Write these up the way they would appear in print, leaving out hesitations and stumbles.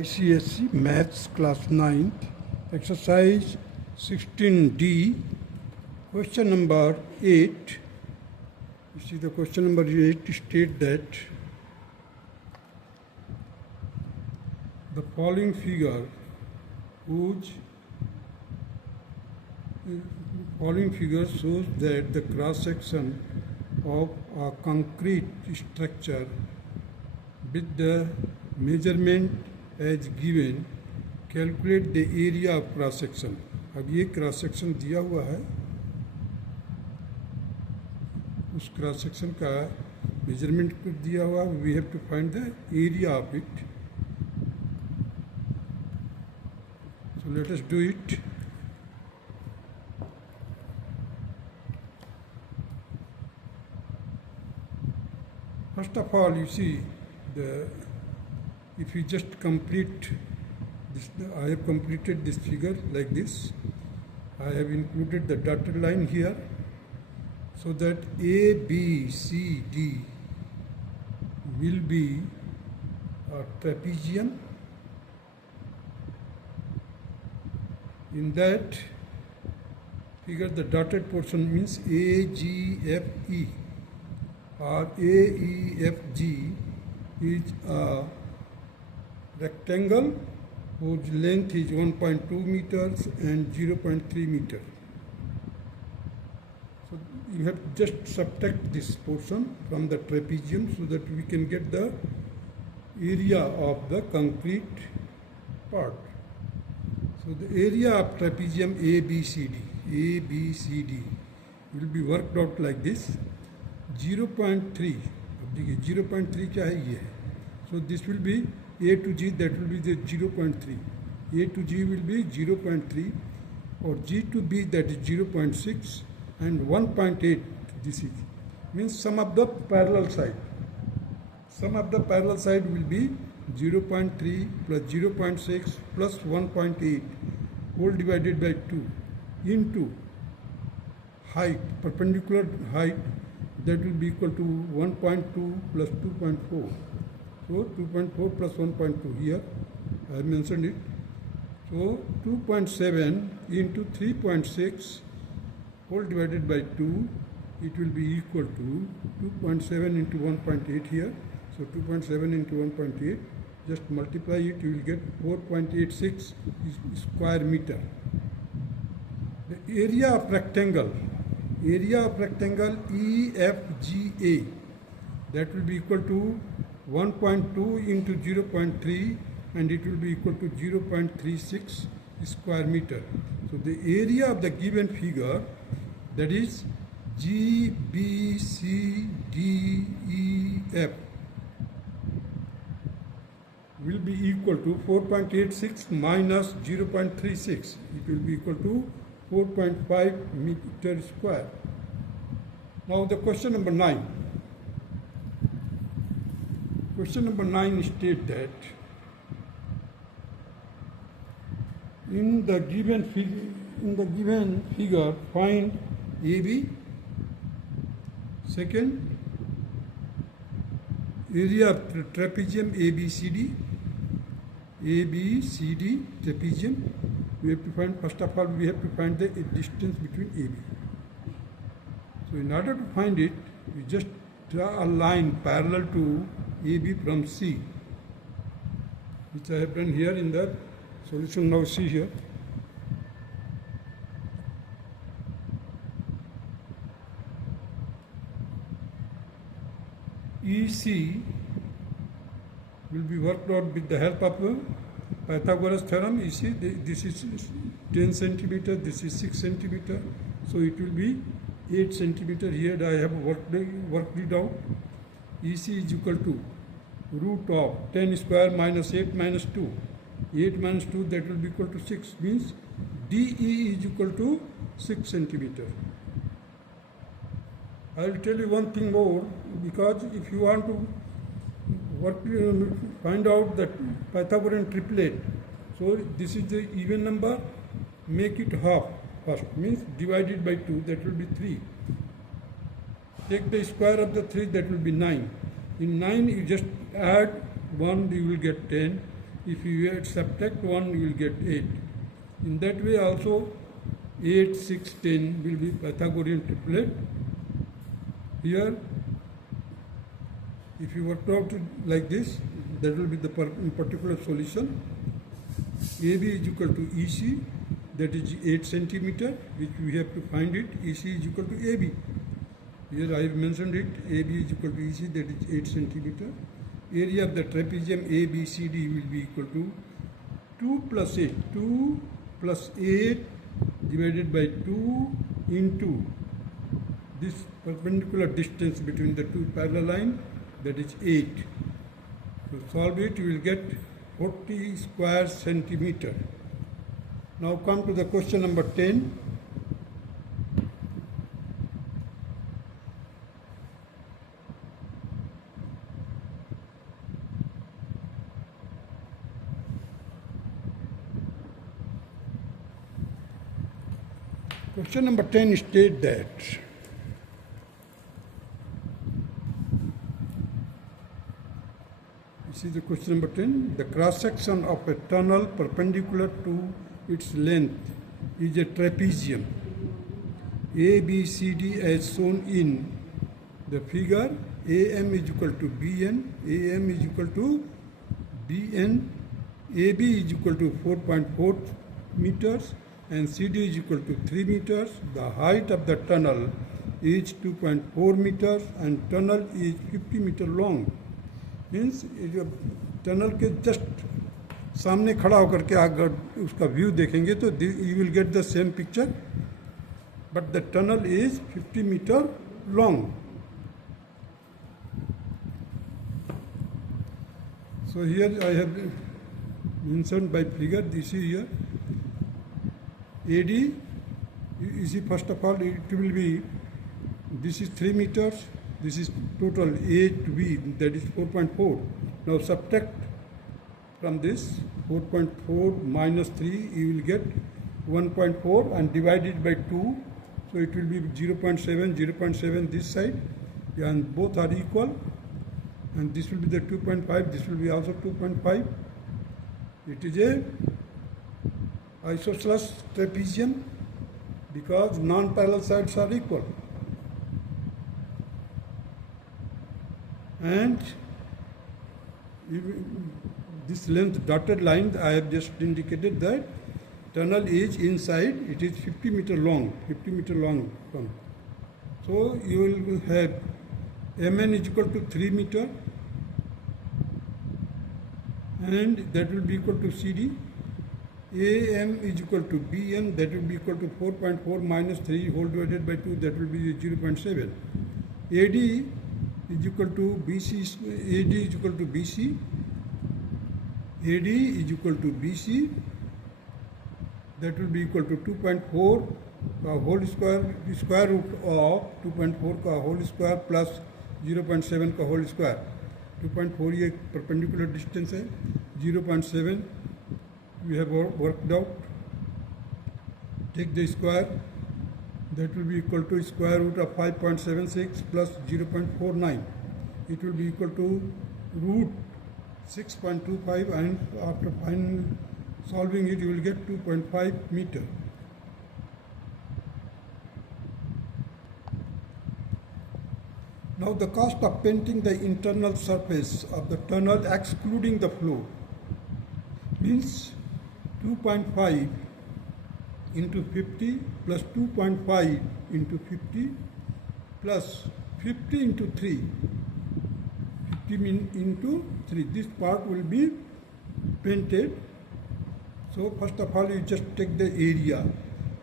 ICSE Maths Class 9, Exercise 16D, question number 8. You see the question number 8 state that the following figure shows that the cross section of a concrete structure with the measurement as given, calculate the area of cross section. अब ये cross section दिया हुआ है, उस cross section का measurement दिया हुआ, we have to find the area of it. So let us do it. First of all, you see if you just complete this, I have completed this figure like this. I have included the dotted line here so that A, B, C, D will be a trapezium. In that figure, the dotted portion means A, G, F, E, or A, E, F, G is a rectangle whose length is 1.2 meters and 0.3 meters. So you have to just subtract this portion from the trapezium so that we can get the area of the concrete part. So the area of trapezium ABCD will be worked out like this. 0.3. अब देखिए 0.3 क्या है ये है. So this will be A to G, that will be the 0.3. A to G will be 0.3, or G to B, that is 0.6, and 1.8. This is means sum of the parallel side. Sum of the parallel side will be 0.3 plus 0.6 plus 1.8 whole divided by 2 into height, perpendicular height, that will be equal to 1.2 plus 2.4. So 2.4 plus 1.2 here, I have mentioned it. So 2.7 into 3.6 whole divided by 2, it will be equal to 2.7 into 1.8 here. So 2.7 into 1.8, just multiply it, you will get 4.86 square meter. The area of rectangle EFGA, that will be equal to 1.2 into 0.3, and it will be equal to 0.36 square meter. So the area of the given figure, that is GBCDEF, will be equal to 4.86 minus 0.36. It will be equal to 4.5 meter square. Now the question number 9. Question number 9 states that in the given figure, find AB. Second, area of trapezium ABCD trapezium. We have to find, first of all, we have to find the distance between AB. So in order to find it, we just draw a line parallel to AB from C, which I have done here in the solution. Now see here. EC will be worked out with the help of Pythagoras theorem. You see, this is 10 centimeter, this is 6 centimeter, so it will be 8 centimeter. Here I have worked it out. EC is equal to root of 10 square minus 8 minus 2. 8 minus 2, that will be equal to 6, means DE is equal to 6 centimeter. I will tell you one thing more, because if you want to find out the Pythagorean triplet, so this is the even number, make it half first, means divided by 2, that will be 3. Take the square of the 3, that will be 9. In 9, you just add 1, you will get 10. If you subtract 1, you will get 8. In that way also 8, 6, 10 will be Pythagorean triplet. Here, if you work out it like this, that will be the particular solution. AB is equal to EC, that is 8 centimeter, which we have to find it. EC is equal to AB. Here I have mentioned it. AB is equal to EC, that is 8 centimeter. Area of the trapezium ABCD will be equal to 2 plus 8. 2 plus 8 divided by 2 into this perpendicular distance between the two parallel lines, that is 8. So solve it, you will get 40 square centimeter. Now come to the question number 10. Question number 10 states that this is the question number 10. The cross section of a tunnel perpendicular to its length is a trapezium ABCD as shown in the figure. AM is equal to BN, AM is equal to BN, AB is equal to 4.4 meters and CD is equal to 3 meters. The height of the tunnel is 2.4 meters and tunnel is 50 meter long. Means tunnel के just सामने खड़ा होकर के अगर उसका view देखेंगे तो you will get the same picture, but the tunnel is 50 metre long. So here I have mentioned by figure, this is here AD, you see first of all it will be, this is 3 meters, this is total A to B, that is 4.4. Now subtract from this 4.4 minus 3, you will get 1.4 and divide it by 2. So it will be 0.7, 0.7 this side, and both are equal. And this will be the 2.5, this will be also 2.5. It is a isosceles trapezium because non-parallel sides are equal. And this length dotted line I have just indicated that tunnel is inside, it is 50 meter long, 50 meter long. So you will have Mn is equal to 3 meter and that will be equal to CD. AM is equal to Bn, that will be equal to 4.4 minus 3 whole divided by 2, that will be 0.7. AD is equal to BC, AD is equal to BC, AD is equal to BC, that will be equal to 2.4 whole square, the square root of 2.4 का whole square plus 0.7 का whole square. 2.4 ये perpendicular distance है, 0.7 we have worked out. Take the square, that will be equal to square root of 5.76 plus 0.49. It will be equal to root 6.25, and after solving it you will get 2.5 meter. Now the cost of painting the internal surface of the tunnel excluding the floor means 2.5 into 50 plus 2.5 into 50 plus 50 into 3, 50 into 3. This part will be painted. So first of all you just take the area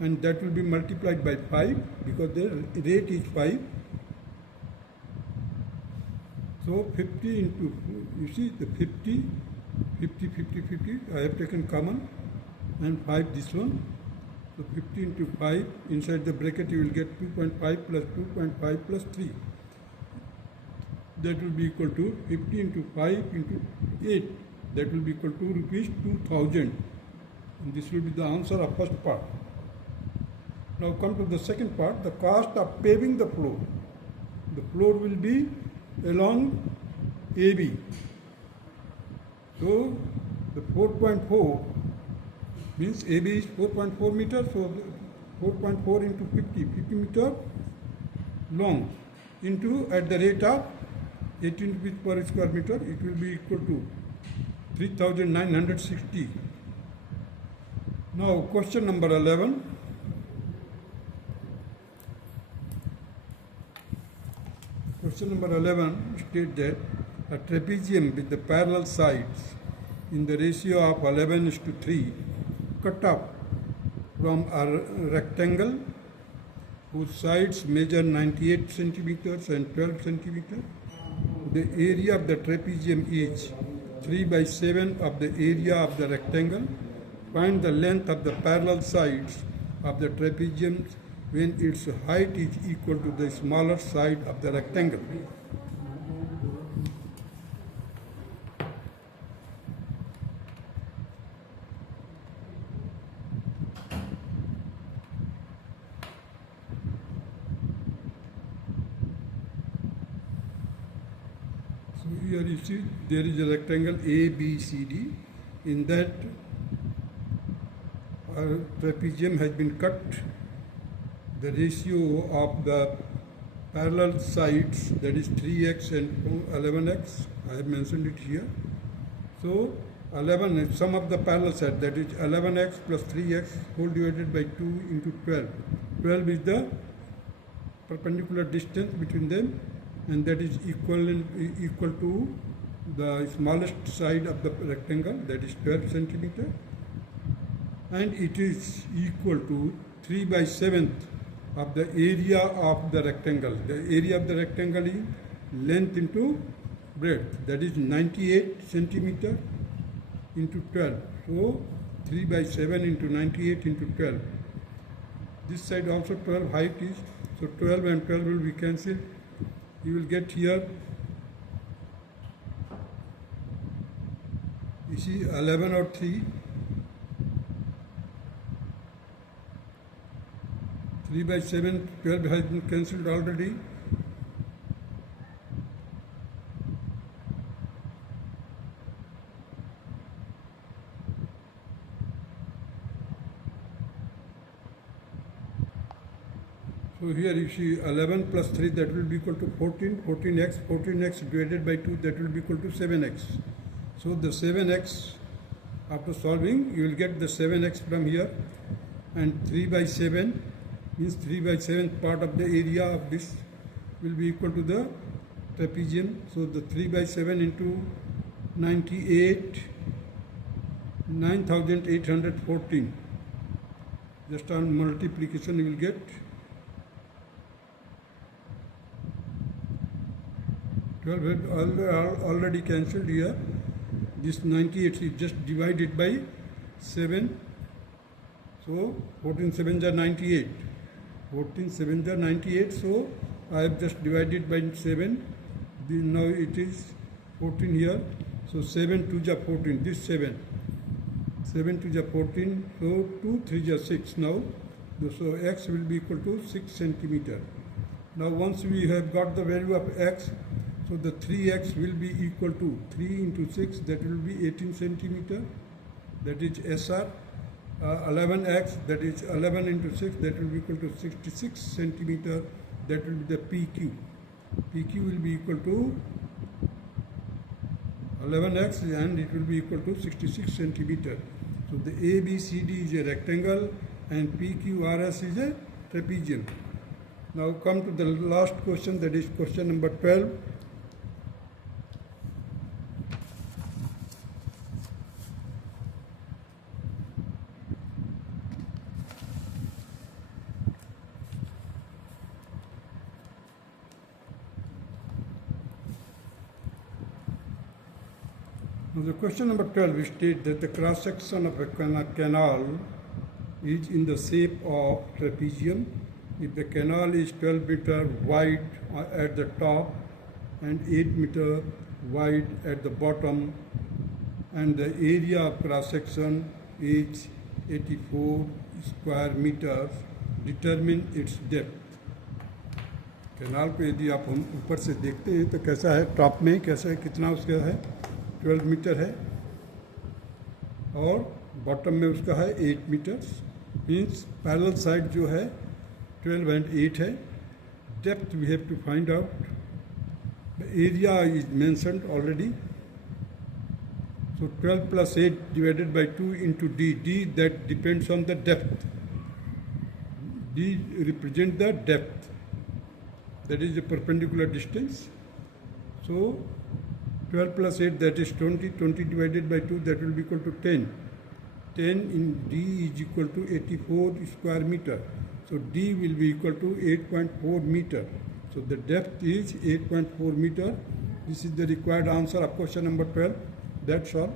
and that will be multiplied by 5 because the rate is 5. So 50 into, you see the 50, 50, 50, 50, I have taken common, and 5 this one. So 50 into 5, inside the bracket you will get 2.5 plus 2.5 plus 3. That will be equal to 50 into 5 into 8. That will be equal to rupees 2000. And this will be the answer of first part. Now come to the second part, the cost of paving the floor. The floor will be along AB. So The 4.4 means AB is 4.4 meters, so 4.4 into 50 meter long into at the rate of 18 rupees per square meter, it will be equal to 3960. Now question number 11. Question number 11 states that a trapezium with the parallel sides in the ratio of 11:3 cut off from a rectangle whose sides measure 98 centimeters and 12 centimeters. The area of the trapezium is 3/7 of the area of the rectangle. Find the length of the parallel sides of the trapezium when its height is equal to the smaller side of the rectangle. So here you see there is a rectangle ABCD. In that trapezium has been cut. The ratio of the parallel sides, that is 3x and 11x, I have mentioned it here. So 11 is sum of the parallel side, that is 11x plus 3x whole divided by 2 into 12. 12 is the perpendicular distance between them, and that is equal to the smallest side of the rectangle, that is 12 centimeter, and it is equal to 3/7 of the area of the rectangle. The area of the rectangle is length into breadth, that is 98 centimeter into 12. So 3/7 into 98 into 12. This side also 12 height is, so 12 and 12 will be cancelled. You will get here, you see 11 or 3. 3/7, 12 has been cancelled already. So here you see 11 plus 3, that will be equal to 14, 14x, 14x divided by 2, that will be equal to 7x. So the 7x, after solving, you will get the 7x from here, and 3/7 means 3/7 part of the area of this will be equal to the trapezium. So the 3/7 into 98, 9814. Just on multiplication you will get 12 already cancelled here. This 98 is just divided by 7. So 14 7s are 98. 14 7s are 98. So I have just divided by 7. Now it is 14 here. So 7 2s are 14. This 7. 7 2s are 14. So 2 3s are 6 now. So x will be equal to 6 centimeter. Now once we have got the value of x, so the 3x will be equal to 3 into 6, that will be 18 centimeter, that is SR. 11x, that is 11 into 6, that will be equal to 66 centimeter, that will be the PQ. PQ will be equal to 11x and it will be equal to 66 centimeter. So the ABCD is a rectangle and PQRS is a trapezium. Now come to the last question, that is question number 12. Now the question number 12 states that the cross section of a canal is in the shape of trapezium. If the canal is 12 meter wide at the top and 8 meter wide at the bottom, and the area of cross section is 84 square meters, determine its depth. Canal पे यदि आप हम ऊपर से देखते हैं तो कैसा है, टॉप में कैसा है, कितना उसका है, 12 मीटर है, और बॉटम में उसका है 8 मीटर्स, मीन्स पैरेलल साइड जो है 12 and 8 है. Depth we have to find out. The area is mentioned already. So 12 plus 8 divided by 2 into d. D that depends on the depth. D represents the depth. That is the perpendicular distance. So 12 plus 8, that is 20. 20 divided by 2, that will be equal to 10. 10 in D is equal to 84 square meter. So D will be equal to 8.4 meter. So the depth is 8.4 meter. This is the required answer of question number 12. That's all.